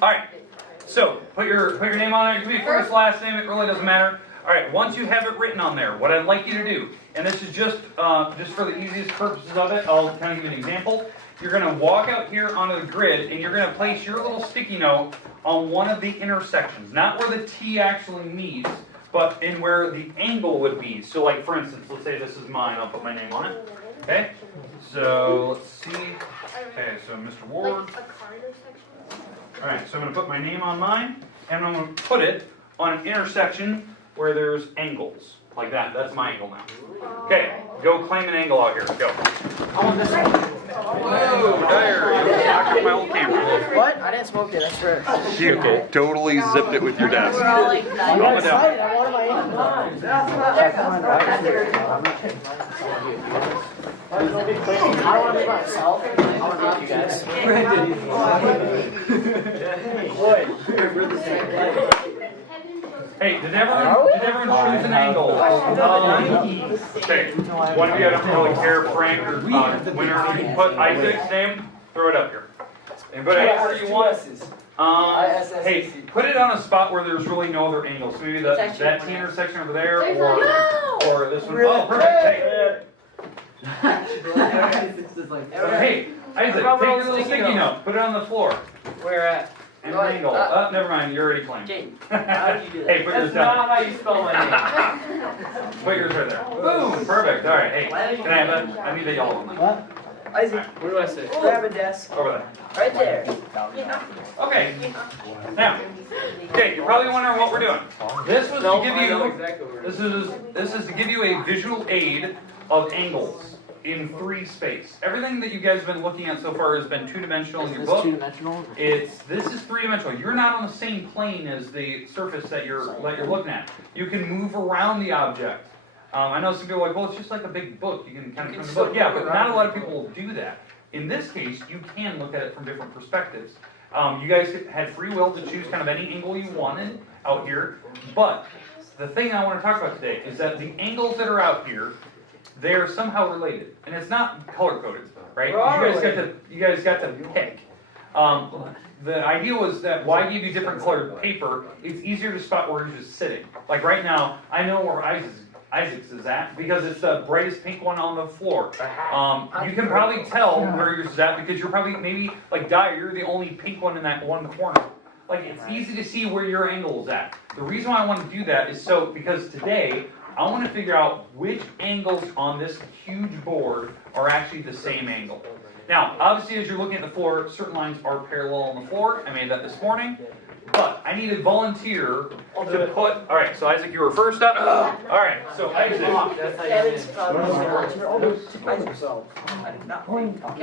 All right. So put your name on there. It can be first, last name. It really doesn't matter. All right. Once you have it written on there, what I'd like you to do, and this is just for the easiest purposes of it, I'll kind of give you an example. You're going to walk out here onto the grid, and you're going to place your little sticky note on one of the intersections, not where the T actually meets, but in where the angle would be. So, like for instance, let's say this is mine. I'll put my name on it. Okay. So let's see. Okay. So Mr. Ward. All right, so I'm going to put my name on mine, and I'm going to put it on an intersection where there's angles. Like that. That's my angle now. Okay, go claim an angle out here. Go. I want this one. Whoa, there. You knocked my old camera. What? I didn't smoke it, I swear. You totally zipped it with your desk. I got excited. I wanted my angle on. I don't want to be by myself. I want to meet you guys. Hey, did everyone choose an angle? Okay, one of you, I don't really care, Frank or Winner, you can put Isaac's name, throw it up here. And put it anywhere you want. Hey, put it on a spot where there's really no other angles. So maybe that T intersection over there, or this one. Oh, perfect. Hey, Isaac, take your little sticky note, put it on the floor. Where at? And angle. Oh, never mind, you're already playing. Jane, how do you do that? Hey, put yours down. That's not how you spell my name. Put yours right there. Boom, perfect. All right, hey, can I have that? I need the yellow one. What? Isaac, What do I say? grab a desk. Over there. Right there. Okay. Now, okay, you're probably wondering what we're doing. This was to give you. This is to give you a visual aid of angles in 3 space. Everything that you guys have been looking at so far has been 2-dimensional in your book. Two-dimensional? This is 3-dimensional. You're not on the same plane as the surface that you're looking at. You can move around the object. I know some people are like, well, it's just like a big book. You can kind of turn the book. Yeah, but not a lot of people do that. In this case, you can look at it from different perspectives. You guys had free will to choose kind of any angle you wanted out here. But the thing I want to talk about today is that the angles that are out here, they're somehow related, and it's not color-coded, right? You guys got to pick. The idea was that why give you different colored paper? It's easier to spot where you're just sitting. Like right now, I know where Isaac's is at because it's the brightest pink one on the floor. You can probably tell where yours is at because you're probably maybe like Dyer, you're the only pink one in that one corner. Like it's easy to see where your angle is at. The reason why I want to do that is because today I want to figure out which angles on this huge board are actually the same angle. Now, obviously, as you're looking at the floor, certain lines are parallel on the floor. I made that this morning. But I need a volunteer to put... All right, so Isaac, you were first up. All right, so Isaac. Okay,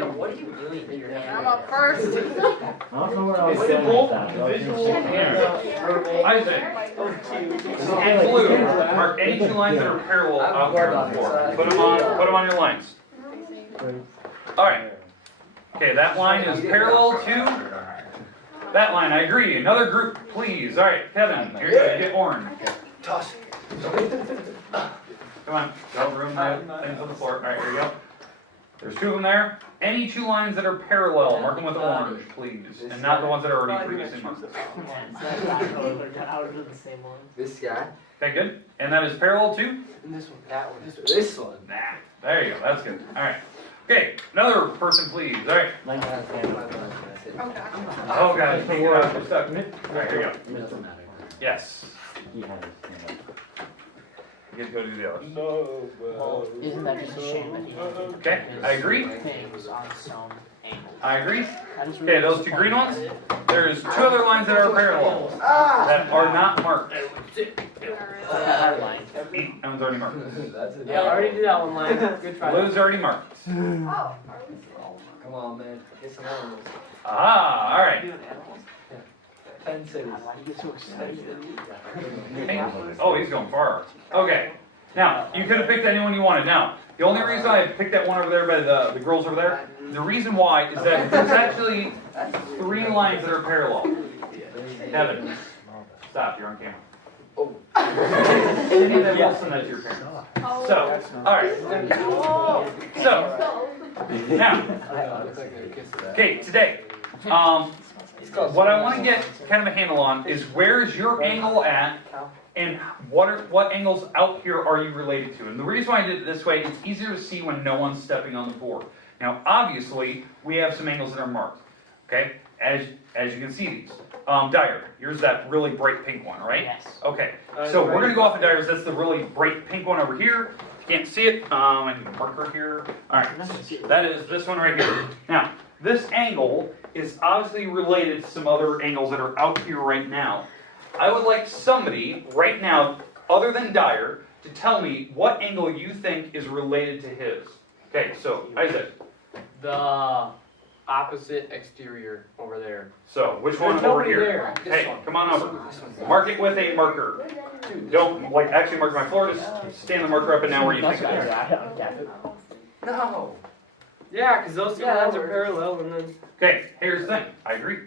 what are you doing with your hand? I'm up first. Isaac. And blue. Mark any 2 lines that are parallel out here on the floor. Put them on your lines. All right. Okay, that line is parallel to that line. I agree. Another group, please. All right, Kevin, here you go. You get orange. Toss. Come on. Don't ruin my things on the floor. All right, here you go. There's 2 of them there. Any 2 lines that are parallel, mark them with orange, please. And not the ones that are already previously marked. This guy. Okay, good. And that is parallel to? And this one, that one. This one. There you go. That's good. All right. Okay, another person, please. All right. Oh, God. Take it out. You're stuck. All right, here you go. Yes. You get to go do the other. Isn't that just a shame that he Okay, I agree. things on some angles? I agree. Okay, those 2 green ones. There's 2 other lines that are parallel that are not marked. That line. That one's already marked. Yeah, I already did that one, line. Good try. Blue's already marked. Come on, man. Get some animals. Ah, all right. 10 cities. Why do you get so excited? Oh, he's going far. Okay. Now, you could have picked anyone you wanted. Now, the only reason I picked that one over there by the girls over there, the reason why is that there's actually 3 lines that are parallel. Kevin, stop. You're on camera. And then we'll send that to your parents. So, alright. So, now, okay, today, what I want to get kind of a handle on is where's your angle at, and what angles out here are you related to? And the reason why I did it this way, it's easier to see when no one's stepping on the board. Now, obviously, we have some angles that are marked, okay? As you can see these. Dyer, yours that really bright pink one, right? Yes. Okay, so we're going to go off of Dyer's. That's the really bright pink one over here. Can't see it. I need a marker here. All right, that is this one right here. Now, this angle is obviously related to some other angles that are out here right now. I would like somebody right now, other than Dyer, to tell me what angle you think is related to his. Okay, so Isaac. The opposite exterior over there. So, which one There's over nobody here? there. Hey, come on over. Mark it with a marker. Don't, actually mark my floor, just stand the marker up and now where you think it is. No. Yeah, because those two lines are parallel and then Okay, here's the thing. I agree.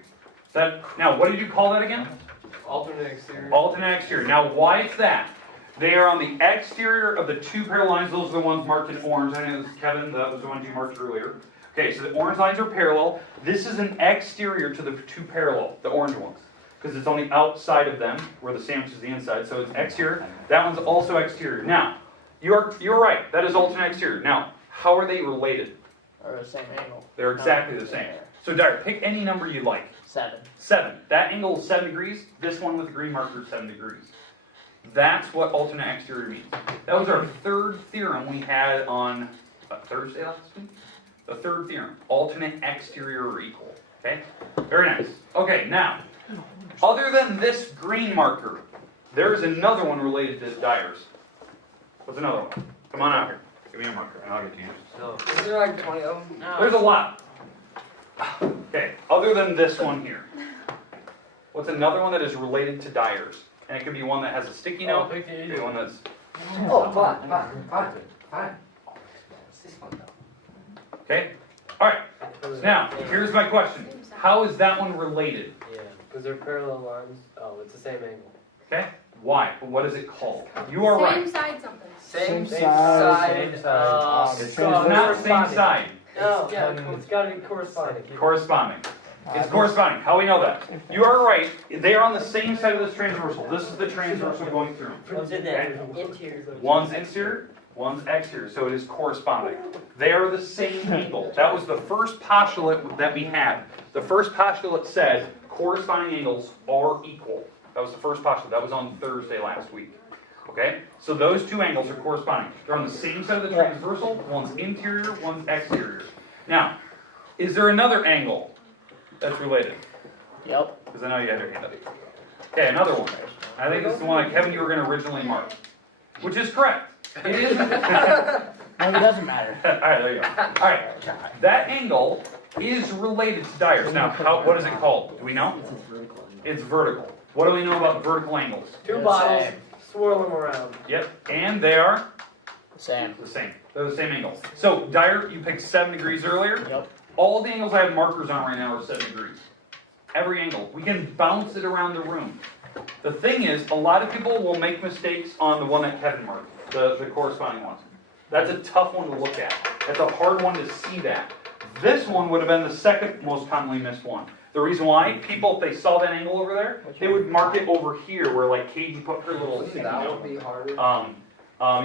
Now, what did you call that again? alternate exterior. Alternate exterior. Now, why is that? They are on the exterior of the two parallel lines. Those are the ones marked in orange. I know this is Kevin, that was the ones you marked earlier. Okay, so the orange lines are parallel. This is an exterior to the two parallel, the orange ones, because it's on the outside of them, where the sandwich is the inside, so it's exterior. That one's also exterior. Now, you're right. That is alternate exterior. Now, how are they related? Or the same angle. They're exactly the same. So, Dyer, pick any number you like. 7. 7. That angle is 7 degrees. This one with the green marker is 7 degrees. That's what alternate exterior means. That was our third theorem we had on Thursday last week. The third theorem. Alternate exterior are equal. Okay? Very nice. Okay, now, other than this green marker, there's another one related to Dyer's. What's another one? Come on out here. Give me a marker and I'll get to you. No. Is there like 20 of them? There's a lot. Okay, other than this one here. What's another one that is related to Dyer's? And it could be one that has a sticky note. It could be one that's... Oh, fine. It's this one though. Okay? Alright, now, here's my question. How is that one related? Yeah, because they're parallel lines. Oh, it's the same angle. Okay? Why? What is it called? You are right. Same side something. Same Same side. It's not same side. No. Yeah, it's got to be corresponding. Corresponding. It's corresponding. How do we know that? You are right. They are on the same side of this transversal. This is the transversal going through. Okay? One's interior, one's exterior. So it is corresponding. They are the same angle. That was the first postulate that we had. The first postulate said corresponding angles are equal. That was the first postulate. That was on Thursday last week. Okay? So those two angles are corresponding. They're on the same side of the transversal. One's interior, one's exterior. Now, is there another angle that's related? Yep. Because I know you had your hand up. Okay, another one. I think this is the one that Kevin you were going to originally mark. Which is correct. It is. No, it doesn't matter. Alright, there you go. Alright. That angle is related to Dyer's. Now, what is it called? Do we know? It's vertical. What do we know about vertical angles? Two bottles, swirl them around. Yep. And they are Same. the same. They're the same angles. So, Dyer, you picked 7 degrees earlier. Yep. All the angles I have markers on right now are 7 degrees. Every angle. We can bounce it around the room. The thing is, a lot of people will make mistakes on the one that Kevin marked, the corresponding one. That's a tough one to look at. That's a hard one to see that. This one would have been the second most commonly missed one. The reason why, people, if they saw that angle over there, they would mark it over here where like Katie put her little sticky That note. would be harder.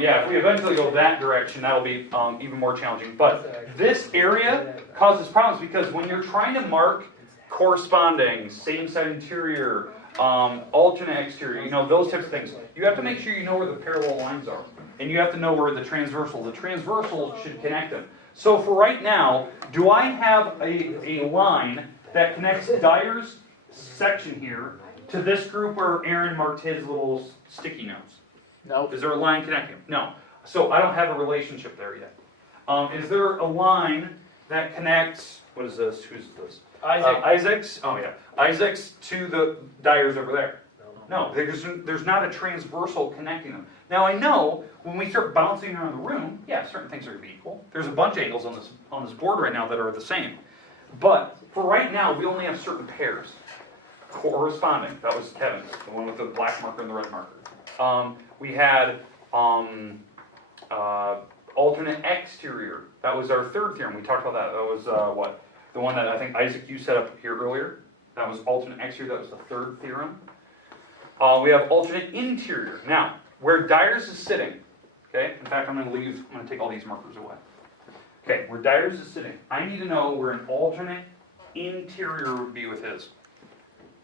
Yeah, if we eventually go that direction, that'll be even more challenging. But this area causes problems because when you're trying to mark corresponding, same side interior, alternate exterior, you know, those types of things, you have to make sure you know where the parallel lines are. And you have to know where the transversal should connect them. So for right now, do I have a line that connects Dyer's section here to this group where Aaron marked his little sticky notes? Nope. Is there a line connecting them? No. So I don't have a relationship there yet. Is there a line that connects, what is this? Who's this? Isaac. Isaac's? Oh yeah. Isaac's to the Dyer's over there. No, there's not a transversal connecting them. Now I know when we start bouncing around the room, yeah, certain things are going to be equal. There's a bunch of angles on this board right now that are the same. But for right now, we only have certain pairs corresponding. That was Kevin's, the one with the black marker and the red marker. We had alternate exterior. That was our third theorem. We talked about that. That was what? The one that I think Isaac, you set up here earlier. That was alternate exterior. That was the third theorem. We have alternate interior. Now, where Dyers is sitting, okay? In fact, I'm going to take all these markers away. Okay, where Dyers is sitting, I need to know where an alternate interior would be with his.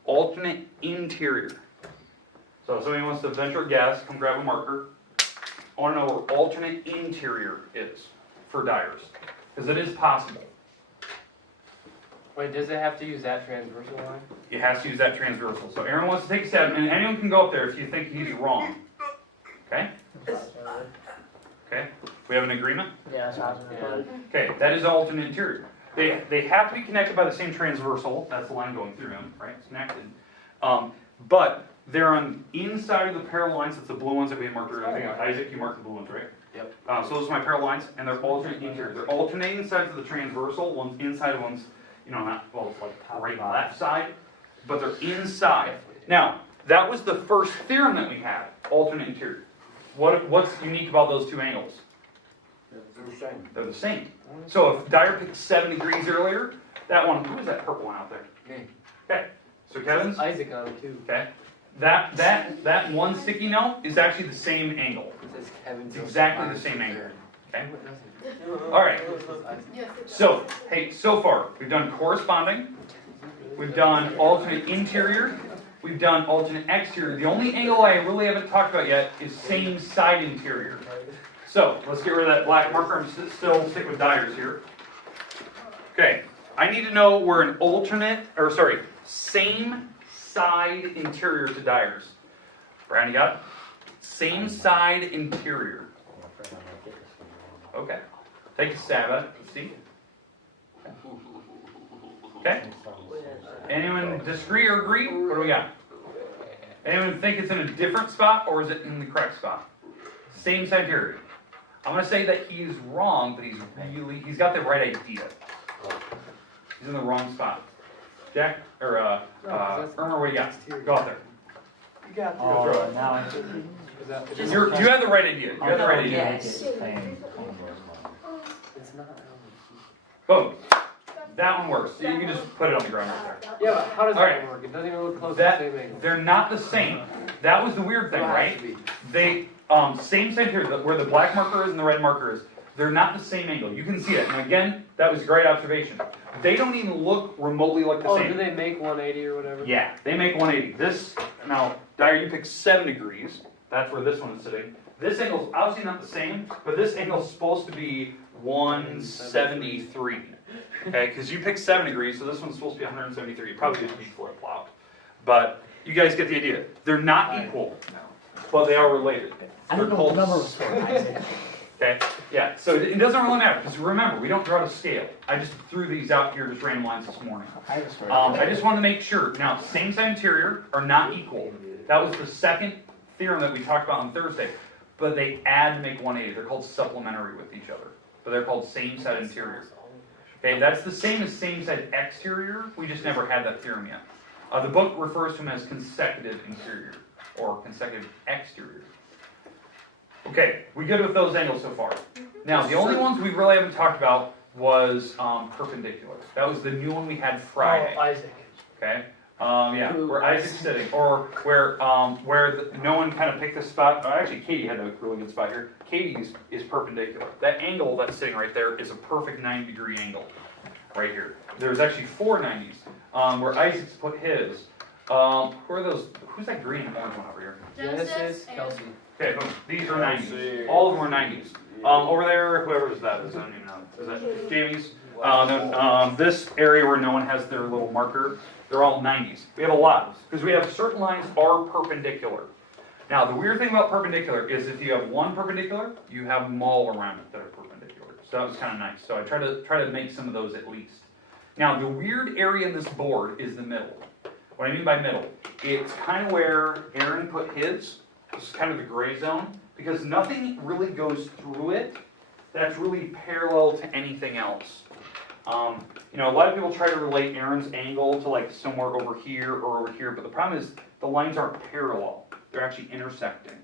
Alternate interior. So if somebody wants to venture a guess, come grab a marker. I want to know where alternate interior is for Dyers. Because it is possible. Wait, does it have to use that transversal line? It has to use that transversal. So Aaron wants to take a stab, and anyone can go up there if you think he's wrong. Okay? Okay? We have an agreement? Yeah, that's what I was gonna do. Okay, that is alternate interior. They have to be connected by the same transversal. That's the line going through them, right? It's connected. But they're on inside of the parallel lines. That's the blue ones that we had marked earlier. I think Isaac, you marked the blue ones, right? Yep. So those are my parallel lines, and they're alternate interior. They're alternating sides of the transversal. One's inside, one's, not, well, it's like right left side, but they're inside. Now, that was the first theorem that we had, alternate interior. What's unique about those two angles? They're the same. So if Dyer picked 7 degrees earlier, that one, who was that purple one out there? Me. Okay, so Kevin's, Isaac on it too. okay. That one sticky note is actually the same angle. It says Kevin. It's exactly the same angle. Okay? Alright, so, hey, so far, we've done corresponding, we've done alternate interior, we've done alternate exterior. The only angle I really haven't talked about yet is same side interior. So, let's get rid of that black marker. I'm still stick with Dyers here. Okay, I need to know where an same side interior to Dyers. Brian, you got it? Same side interior. Okay, take a stab at it. Let's see. Okay. Anyone disagree or agree? What do we got? Anyone think it's in a different spot or is it in the correct spot? Same side interior. I'm going to say that he's wrong, but he's got the right idea. He's in the wrong spot. Jack, or Irma, what do you got? Go out there. You got Oh, now I You had the right idea. You had the right idea. Yes. It's not. Boom. That one works. So you can just put it on the ground right there. Yeah, but how does All right. that work? It doesn't even look close to the same angle. They're not the same. That was the weird thing, right? They same side here, where the black marker is and the red marker is. They're not the same angle. You can see it. And again, that was a great observation. They don't even look remotely like the Oh, same. do they make 180 or whatever? Yeah, they make 180. This, now, Dyer, you picked 7 degrees. That's where this one is sitting. This angle's obviously not the same, but this angle's supposed to be 173. Okay, because you picked 7 degrees, so this one's supposed to be 173. It probably didn't be flip-flopped. But you guys get the idea. They're not equal, but they are related. I don't know what the number was for. Okay, yeah, so it doesn't really matter, because remember, we don't draw to scale. I just threw these out here, just random lines this morning. I just want to make sure. Now, same side interior are not equal. That was the second theorem that we talked about on Thursday. But they add to make 180. They're called supplementary with each other. But they're called same side interior. Okay, that's the same as same side exterior. We just never had that theorem yet. The book refers to them as consecutive interior or consecutive exterior. Okay, we good with those angles so far. Now, the only ones we really haven't talked about was perpendicular. That was the new one we had Friday. Oh, Isaac. Okay, yeah, where Isaac's sitting, or where no one kind of picked a spot. Actually, Katie had a really good spot here. Katie's is perpendicular. That angle that's sitting right there is a perfect 90-degree angle, right here. There's actually 4 90s. Where Isaac's put his. Who are those? Who's that green and orange one over here? Genesis, Kelsey. Okay, boom. These are 90s. All of them are 90s. Over there, whoever's that is, I don't even know. Is that Jamie's? This area where no one has their little marker, they're all 90s. We have a lot, because we have certain lines are perpendicular. Now, the weird thing about perpendicular is if you have one perpendicular, you have them all around it that are perpendicular. So that was kind of nice. So I try to make some of those at least. Now, the weird area in this board is the middle. What I mean by middle, it's kind of where Aaron put his. This is kind of the gray zone, because nothing really goes through it that's really parallel to anything else. A lot of people try to relate Aaron's angle to somewhere over here or over here, but the problem is the lines aren't parallel. They're actually intersecting.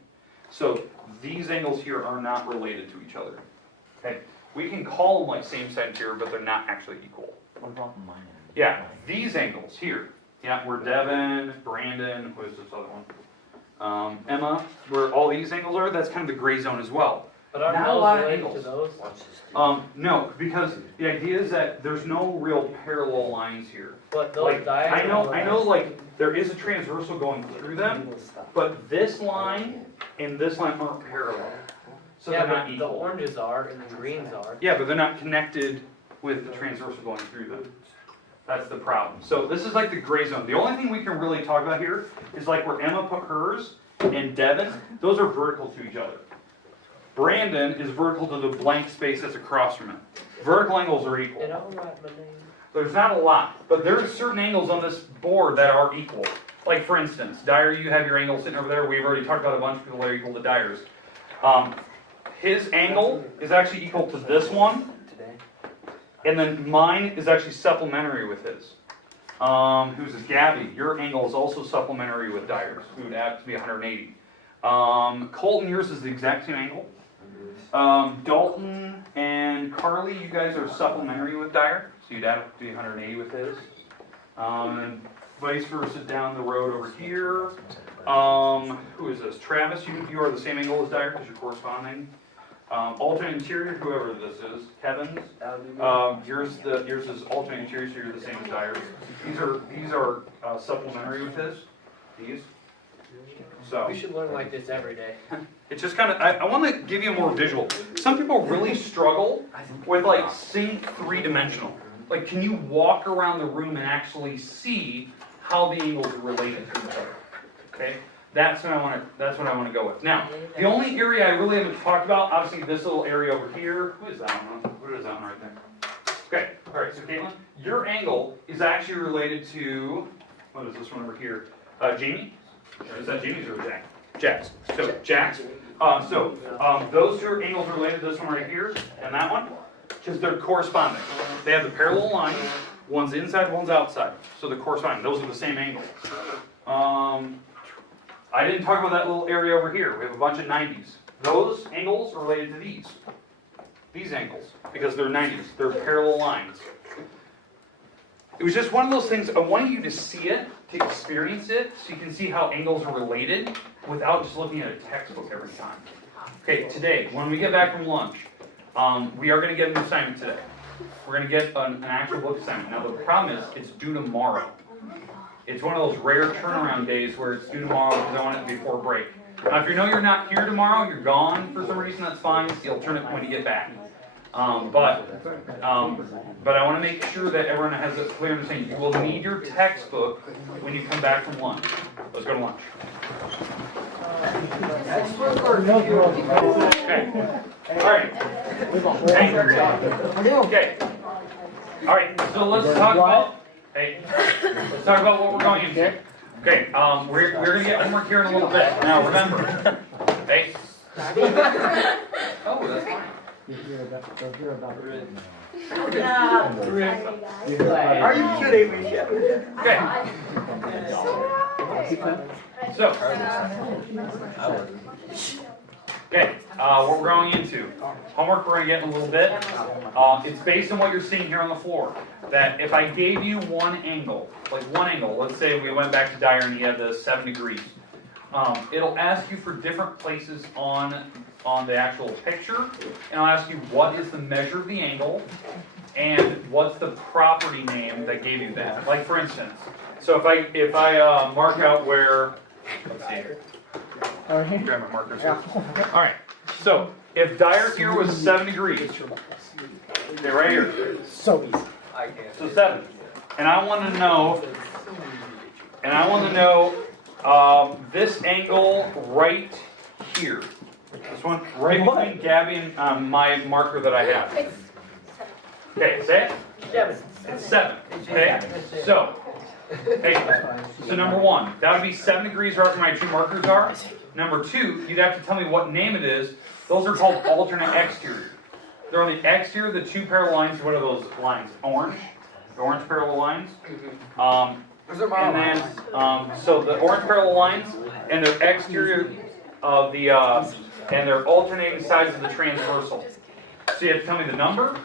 So these angles here are not related to each other. Okay, we can call them like same side here, but they're not actually equal. Yeah, these angles here. Yeah, we're Devin, Brandon, who is this other one? Emma, where all these angles are, that's kind of the gray zone as well. But are Not a those lot of related to angles. those? No, because the idea is that there's no real parallel lines here. But those Like, I diagonal know, lines- like, there is a transversal going through them, but this line and this line aren't parallel. So yeah, they're not but the equal. oranges are and the greens are. Yeah, but they're not connected with the transversal going through them. That's the problem. So this is like the gray zone. The only thing we can really talk about here is like where Emma put hers and Devin, those are vertical to each other. Brandon is vertical to the blank space that's across from it. Vertical angles are equal. And I'll write my name. There's not a lot, but there are certain angles on this board that are equal. Like for instance, Dyer, you have your angle sitting over there. We've already talked about a bunch of people that are equal to Dyer's. His angle is actually equal to this one, and then mine is actually supplementary with his. Who's this? Gabby, your angle is also supplementary with Dyer's, who would have to be 180. Colton, yours is the exact same angle. Dalton and Carly, you guys are supplementary with Dyer, so you'd have to be 180 with his. And vice versa down the road over here. Who is this? Travis, you are the same angle as Dyer because you're corresponding. Alternate interior, whoever this is, Kevin's. Yours is alternate interior, so you're the same as Dyer's. These are supplementary with his. These. So We should learn like this every day. it's just kind of. I want to give you a more visual. Some people really struggle with like seeing three-dimensional. Like, can you walk around the room and actually see how the angles are related to each other? Okay. That's what I want to go with. Now, the only area I really haven't talked about, obviously this little area over here. Who is that one? What is that one right there? Okay, all right, so Caitlin, your angle is actually related to, what is this one over here? Jamie? Or is that Jamie's or Jack? Jack's. So, Jack's. Those two angles are related to this one right here and that one, because they're corresponding. They have the parallel lines, one's inside, one's outside. So they're corresponding. Those are the same angle. I didn't talk about that little area over here. We have a bunch of 90s. Those angles are related to these angles, because they're 90s. They're parallel lines. It was just one of those things, I wanted you to see it, to experience it, so you can see how angles are related without just looking at a textbook every time. Okay, today, when we get back from lunch, we are going to get an assignment today. We're going to get an actual book assignment. Now the problem is, it's due tomorrow. It's one of those rare turnaround days where it's due tomorrow because I want it before break. Now, if you know you're not here tomorrow, you're gone for some reason, that's fine. You'll turn it when you get back. But I want to make sure that everyone has a clear understanding. You will need your textbook when you come back from lunch. Let's go to lunch. Okay. All right. Hey. Okay. All right. So let's talk about. Hey, let's talk about what we're going into. Okay, we're going to get homework here in a little bit. Now, remember, hey. Oh, that's fine. Are you kidding me? Okay. So, okay, what we're going into. Homework we're going to get in a little bit. It's based on what you're seeing here on the floor. That if I gave you one angle, let's say we went back to Dyer and he had the 7 degrees. It'll ask you for different places on the actual picture, and I'll ask you what is the measure of the angle, and what's the property name that gave you that. Like for instance, so if I mark out where, let's see here. Grab my markers here. All right. So if Dyer here was 7 degrees, okay, right here. So 7, and I want to know this angle right here. This one right between Gabby and my marker that I have. Okay, say it. It's 7. Okay. So, so number 1, that would be 7 degrees right where my 2 markers are. Number 2, you'd have to tell me what name it is. Those are called alternate exterior. They're on the exterior of the 2 parallel lines. What are those lines? Orange. The orange parallel lines. And then, so the orange parallel lines and their exterior, of the, and they're alternating sides of the transversal. So you have to tell me the number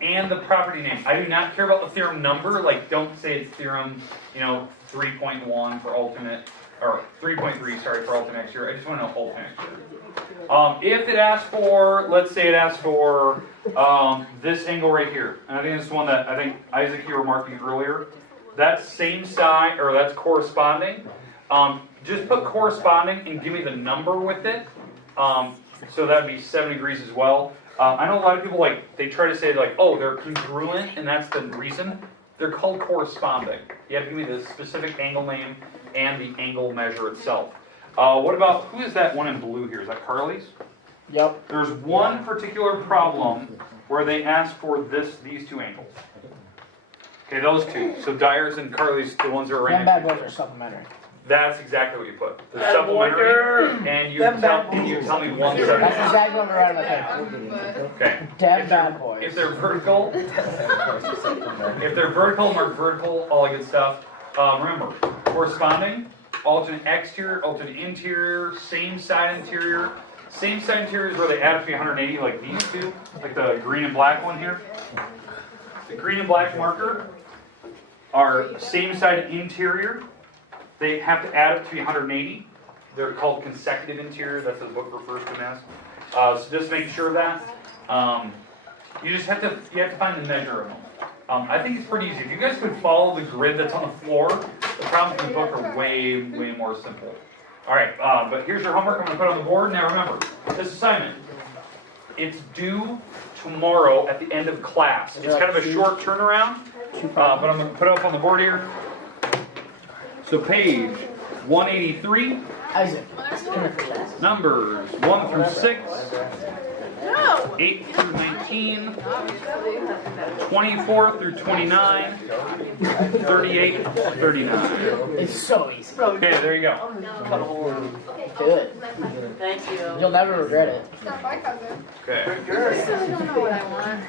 and the property name. I do not care about the theorem number, like don't say it's theorem, 3.1 for alternate, or 3.3, sorry, for alternate exterior. I just want to know alternate exterior. If it asks for, let's say it asks for this angle right here, and I think this is one that I think Isaac, you were marking earlier. That's same side, or that's corresponding. Just put corresponding and give me the number with it. So that would be 7 degrees as well. I know a lot of people they try to say oh, they're congruent and that's the reason. They're called corresponding. You have to give me the specific angle name and the angle measure itself. What about, who is that one in blue here? Is that Carly's? Yep. There's one particular problem where they ask for these two angles. Okay, those two. So Dyer's and Carly's, the ones that are right Them next bad to boys are supplementary. That's exactly what you put. The supplementary, and you tell me one That's second. exactly what I wrote on the paper. Okay. Them bad boys. If they're vertical, mark vertical, all that good stuff. Remember, corresponding, alternate exterior, alternate interior, same side interior. Same side interior is where they add up to 180, like these two, like the green and black one here. The green and black marker are same side interior. They have to add up to 180. They're called consecutive interior. That's what the book refers to them as. So just make sure of that. You have to find the measure of them. I think it's pretty easy. If you guys could follow the grid that's on the floor, the problems in the book are way more simple. All right, but here's your homework. I'm going to put on the board. Now remember, this assignment, it's due tomorrow at the end of class. It's kind of a short turnaround, but I'm going to put it up on the board here. So page 183, Isaac. numbers 1 through 6, 8 through 19, 24 through 29, 38 through 39. It's so easy. Okay, there you go. Good. Thank you. You'll never regret it. Okay. I still don't know what I want.